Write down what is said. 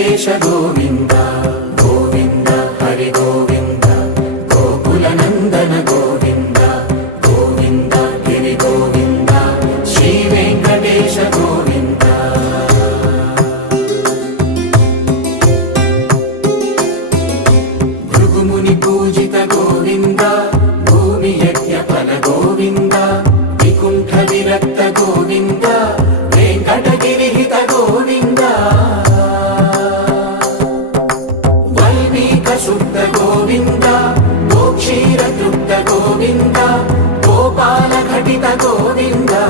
వెంకటేశ గోవింద గోవింద హరి గోవింద గోకుల నందన గోవింద గోవింద గిరి గోవింద శ్రీ వెంకటేశ గోవింద భృగుముని పూజిత గోవింద భూమి యజ్ఞ ఫల గోవింద వికుంఠ విరక్త గోవింద వెంకటగిరిహిత గోవింద వల్మీక శుద్ధ గోవింద గోక్షీర తృప్త గోవింద గోపాల ఘటిత గోవింద